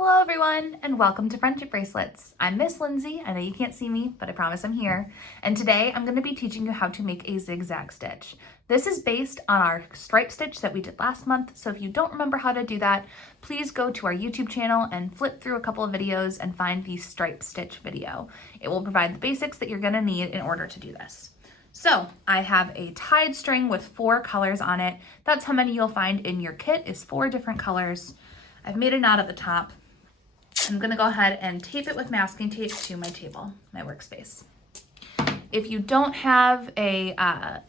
Hello everyone, and welcome to Friendship Bracelets. I'm Miss Lindsay. I know you can't see me, but I promise I'm here. And today I'm going to be teaching you how to make a zigzag stitch. This is based on our stripe stitch that we did last month, so if you don't remember how to do that, please go to our YouTube channel and flip through a couple of videos and find the stripe stitch video. It will provide the basics that you're going to need in order to do this. So I have a tied string with 4 colors on it. That's how many you'll find in your kit, is 4 different colors. I've made a knot at the top. I'm gonna go ahead and tape it with masking tape to my table, my workspace. If you don't have a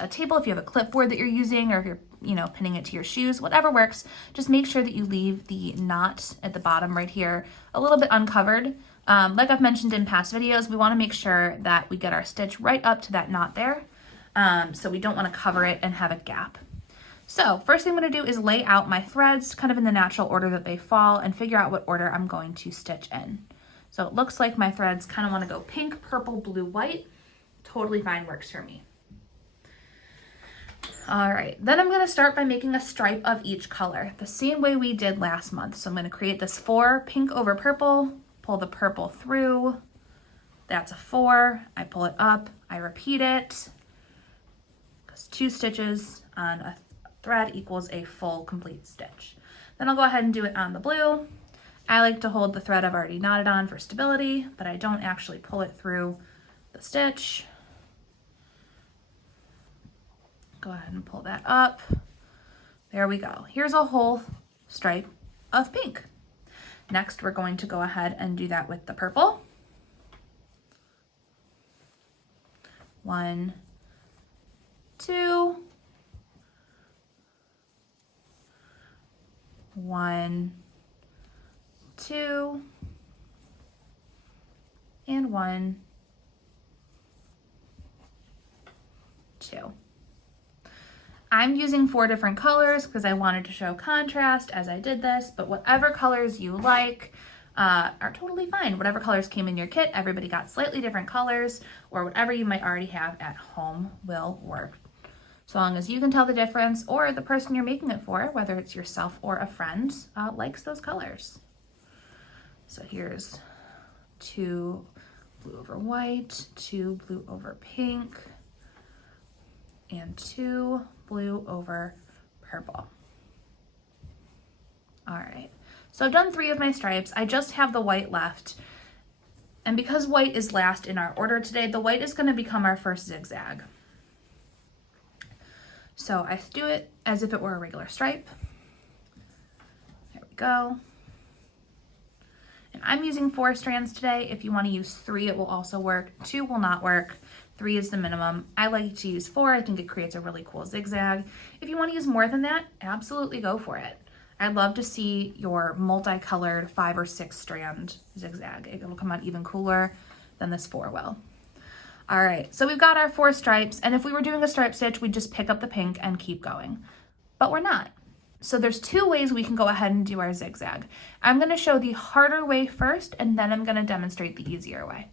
table, if you have a clipboard that you're using, or if you're pinning it to your shoes, whatever works, just make sure that you leave the knot at the bottom right here a little bit uncovered. Like I've mentioned in past videos, we wanna make sure that we get our stitch right up to that knot there. So we don't wanna cover it and have a gap. So first thing I'm going to do is lay out my threads kind of in the natural order that they fall and figure out what order I'm going to stitch in. So it looks like my threads kind of want to go pink, purple, blue, white. Totally fine, works for me. All right, then I'm going to start by making a stripe of each color, the same way we did last month. So I'm going to create this 4 pink over purple, pull the purple through. That's a 4. I pull it up, I repeat it, because 2 stitches on a thread equals a full complete stitch. Then I'll go ahead and do it on the blue. I like to hold the thread I've already knotted on for stability, but I don't actually pull it through the stitch. Go ahead and pull that up. There we go. Here's a whole stripe of pink. Next, we're going to go ahead and do that with the purple. 1, 2, 1, 2, and 1, 2. I'm using 4 different colors because I wanted to show contrast as I did this, but whatever colors you like are totally fine. Whatever colors came in your kit, everybody got slightly different colors, or whatever you might already have at home will work. So long as you can tell the difference, or the person you're making it for, whether it's yourself or a friend, likes those colors. So here's 2 blue over white, 2 blue over pink, and 2 blue over purple. All right, so I've done 3 of my stripes. I just have the white left. And because white is last in our order today, the white is gonna become our first zigzag. So I do it as if it were a regular stripe. There we go. And I'm using 4 strands today. If you want to use 3, it will also work. 2 will not work. 3 is the minimum. I like to use 4. I think it creates a really cool zigzag. If you want to use more than that, absolutely go for it. I'd love to see your multicolored 5 or 6 strand zigzag. It will come out even cooler than this 4 will. All right, so we've got our 4 stripes, and if we were doing a stripe stitch, we'd just pick up the pink and keep going, but we're not. So there's 2 ways we can go ahead and do our zigzag. I'm gonna show the harder way first, and then I'm gonna demonstrate the easier way.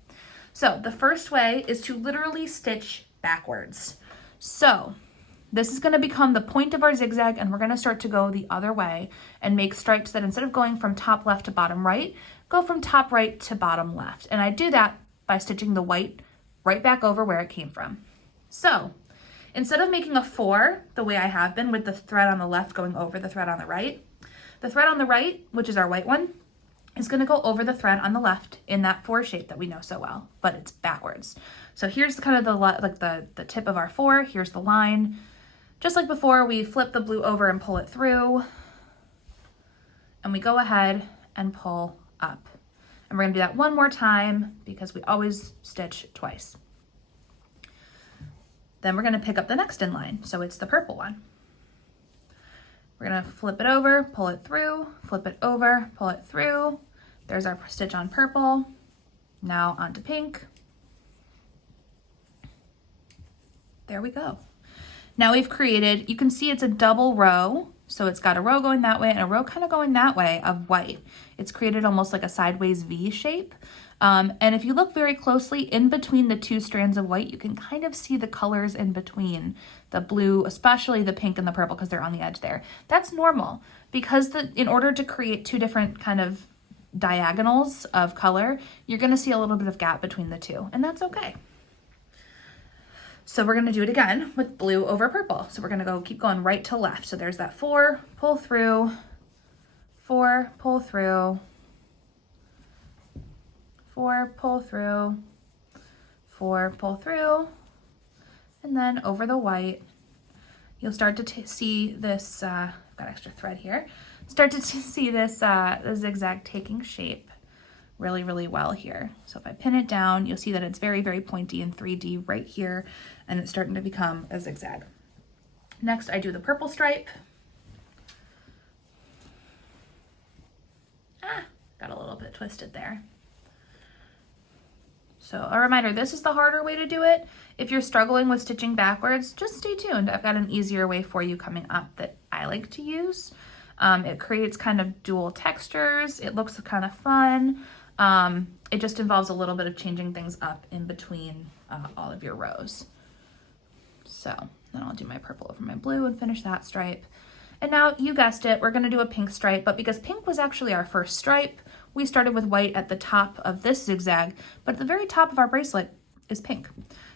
So the first way is to literally stitch backwards. So this is gonna become the point of our zigzag, and we're gonna start to go the other way and make stripes that instead of going from top left to bottom right, go from top right to bottom left. And I do that by stitching the white right back over where it came from. So instead of making a 4 the way I have been with the thread on the left going over the thread on the right, which is our white one, is going to go over the thread on the left in that 4 shape that we know so well, but it's backwards. So here's kind of the tip of our 4. Here's the line. Just like before, we flip the blue over and pull it through, and we go ahead and pull up. And we're gonna do that one more time because we always stitch twice. Then we're gonna pick up the next in line. So it's the purple one. We're gonna flip it over, pull it through, flip it over, pull it through. There's our stitch on purple. Now onto pink. There we go. Now we've created, you can see it's a double row. So it's got a row going that way and a row kind of going that way of white. It's created almost like a sideways V shape. And if you look very closely in between the 2 strands of white, you can kind of see the colors in between the blue, especially the pink and the purple because they're on the edge there. That's normal because in order to create 2 different kind of diagonals of color, you're gonna see a little bit of gap between the two, and that's okay. So we're gonna do it again with blue over purple. So we're gonna keep going right to left. So there's that 4, pull through, 4, pull through, 4, pull through, 4, pull through, and then over the white, you'll start to see this, I've got extra thread here, start to see this the zigzag taking shape really, really well here. So if I pin it down, you'll see that it's very, very pointy in 3D right here, and it's starting to become a zigzag. Next, I do the purple stripe. Got a little bit twisted there. So a reminder, this is the harder way to do it. If you're struggling with stitching backwards, just stay tuned. I've got an easier way for you coming up that I like to use. It creates kind of dual textures. It looks kind of fun. It just involves a little bit of changing things up in between all of your rows. So then I'll do my purple over my blue and finish that stripe. And now you guessed it, we're gonna do a pink stripe, but because pink was actually our first stripe, we started with white at the top of this zigzag, but at the very top of our bracelet is pink.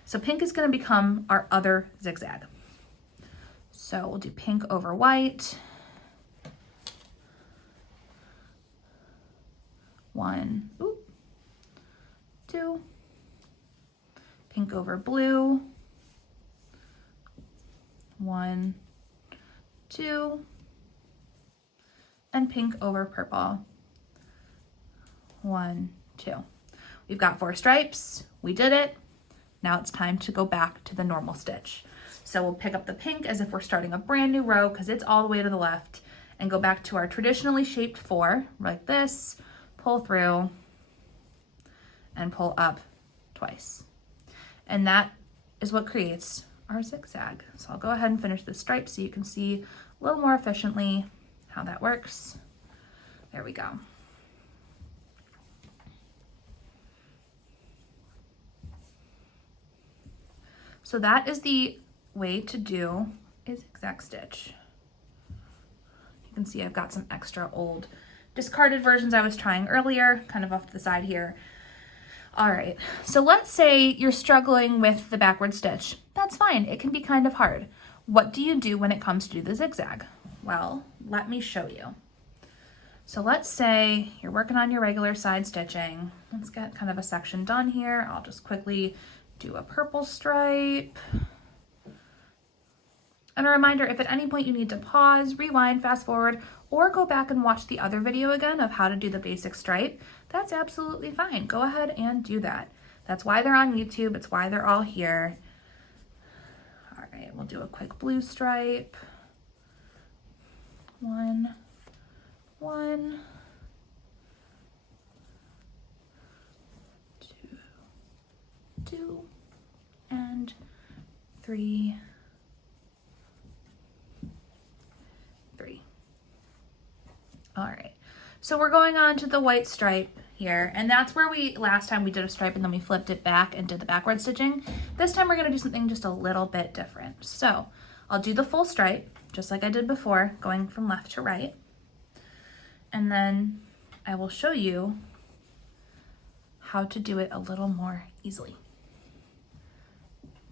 So pink is gonna become our other zigzag. So we'll do pink over white. 1, 2, pink over blue, 1, 2, and pink over purple, 1, 2. We've got 4 stripes, we did it. Now it's time to go back to the normal stitch. So we'll pick up the pink as if we're starting a brand new row because it's all the way to the left, and go back to our traditionally shaped 4, like this, pull through, and pull up twice. And that is what creates our zigzag. So I'll go ahead and finish the stripe so you can see a little more efficiently how that works. There we go. So that is the way to do a zigzag stitch. You can see I've got some extra old discarded versions I was trying earlier, kind of off to the side here. All right, so let's say you're struggling with the backward stitch. That's fine, it can be kind of hard. What do you do when it comes to do the zigzag? Well, let me show you. So let's say you're working on your regular side stitching. Let's get kind of a section done here. I'll just quickly do a purple stripe. And a reminder, if at any point you need to pause, rewind, fast forward, or go back and watch the other video again of how to do the basic stripe, that's absolutely fine. Go ahead and do that. That's why they're on YouTube. It's why they're all here. All right, we'll do a quick blue stripe. 1, 1, 2, 2, and 3, 3. All right, so we're going on to the white stripe here, and that's where last time we did a stripe and then we flipped it back and did the backward stitching. This time we're gonna do something just a little bit different. So I'll do the full stripe, just like I did before, going from left to right. And then I will show you how to do it a little more easily.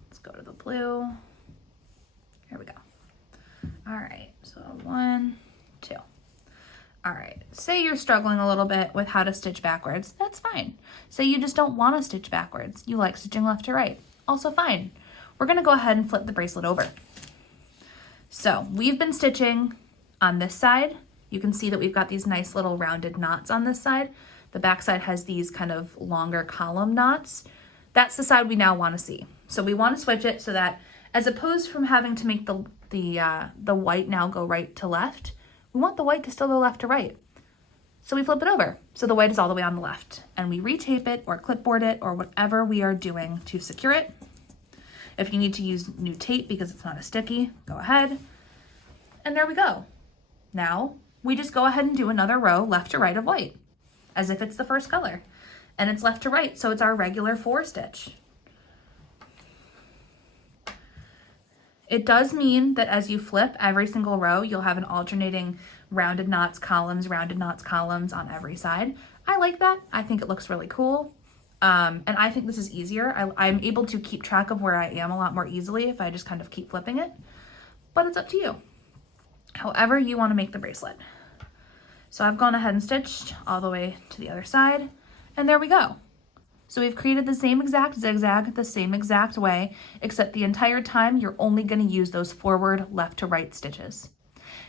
Let's go to the blue. Here we go. All right, so 1, 2. All right, say you're struggling a little bit with how to stitch backwards. That's fine. Say you just don't want to stitch backwards. You like stitching left to right. Also fine. We're gonna go ahead and flip the bracelet over. So we've been stitching on this side. You can see that we've got these nice little rounded knots on this side. The back side has these kind of longer column knots. That's the side we now want to see. So we want to switch it so that as opposed from having to make the white now go right to left, we want the white to still go left to right. So we flip it over. So the white is all the way on the left, and we retape it or clipboard it or whatever we are doing to secure it. If you need to use new tape because it's not as sticky, go ahead. And there we go. Now we just go ahead and do another row left to right of white as if it's the first color, and it's left to right. So it's our regular 4 stitch. It does mean that as you flip every single row, you'll have an alternating rounded knots, columns, rounded knots, columns on every side. I like that. I think it looks really cool. And I think this is easier. I'm able to keep track of where I am a lot more easily if I just kind of keep flipping it, but it's up to you. However you want to make the bracelet. So I've gone ahead and stitched all the way to the other side, and there we go. So we've created the same exact zigzag, the same exact way, except the entire time you're only going to use those forward left to right stitches.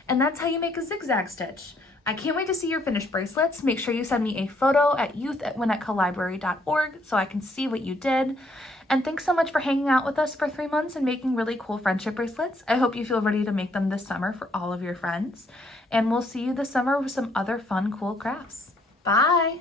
And that's how you make a zigzag stitch. I can't wait to see your finished bracelets. Make sure you send me a photo at youth@winnetcalibrary.org so I can see what you did. And thanks so much for hanging out with us for 3 months and making really cool friendship bracelets. I hope you feel ready to make them this summer for all of your friends. And we'll see you this summer with some other fun, cool crafts. Bye!